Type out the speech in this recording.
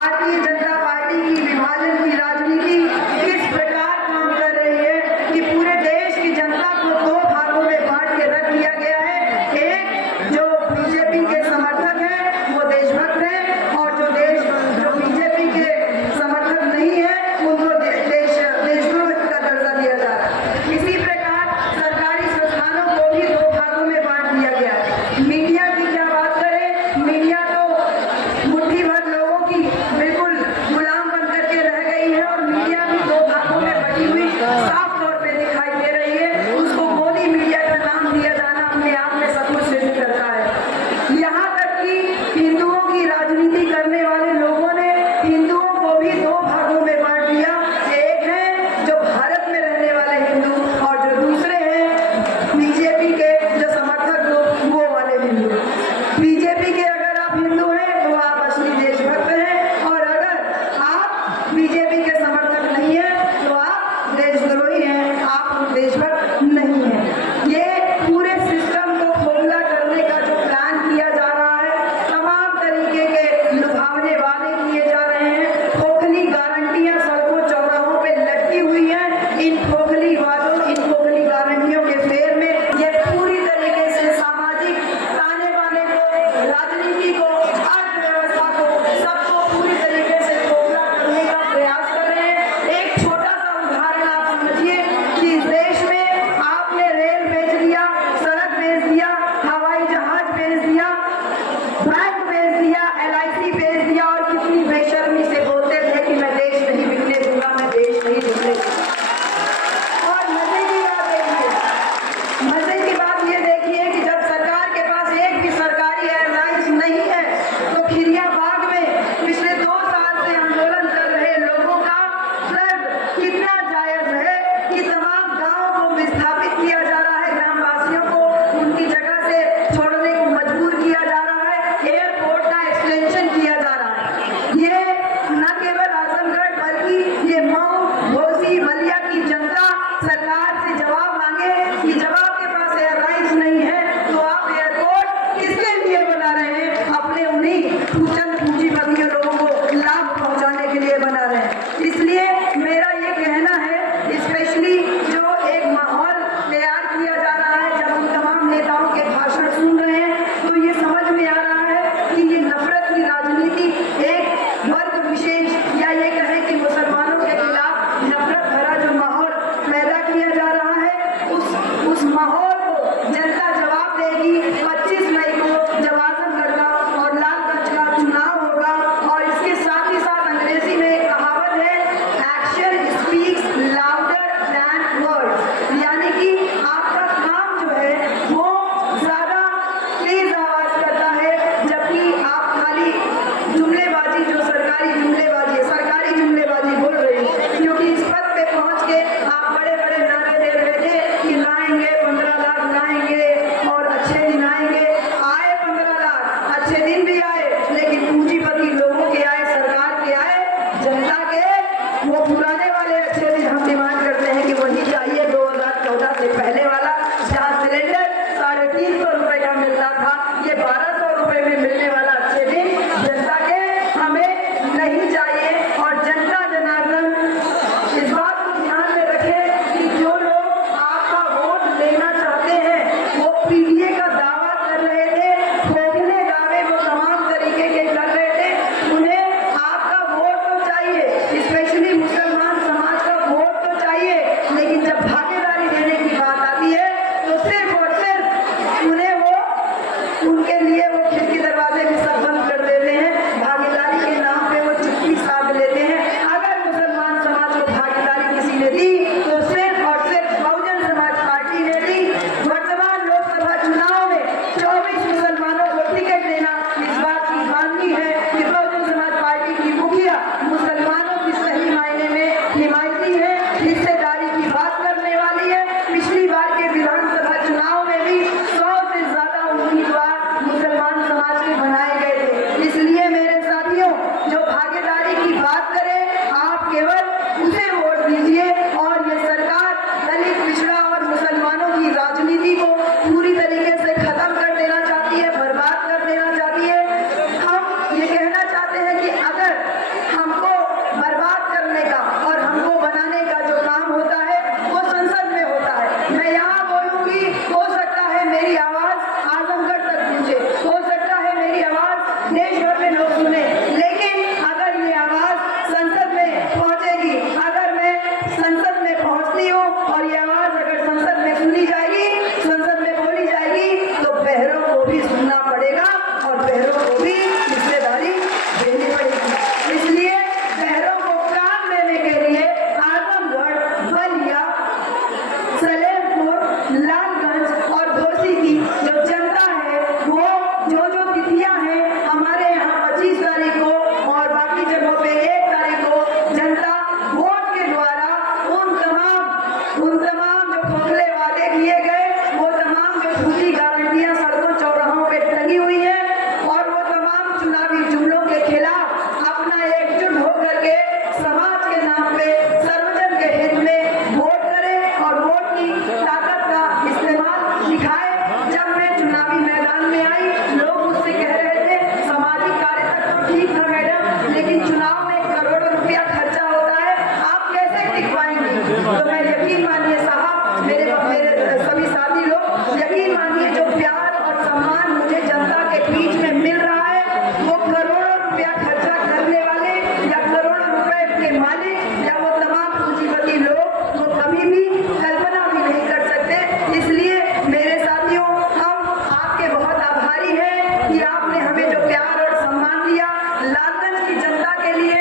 Bharatiya Janata party की विभाजन की राजनीति किस प्रकार काम कर रही है कि पूरे देश की जनता को दो भागों में बांट के रख दिया गया है। एक जो बीजेपी के समर्थक है वो देशभक्त है, और जो बीजेपी के समर्थक नहीं है उनको देशद्रोह का दर्जा दिया जा रहा है। इसी प्रकार सरकारी संस्थानों को भी दो भागों में बांट दिया गया है। मीडिया की क्या बात करें, मीडिया तो मुट्ठी भर लोगों की बिल्कुल गुलाम बनकर के रह गई है, और मीडिया भी के लिए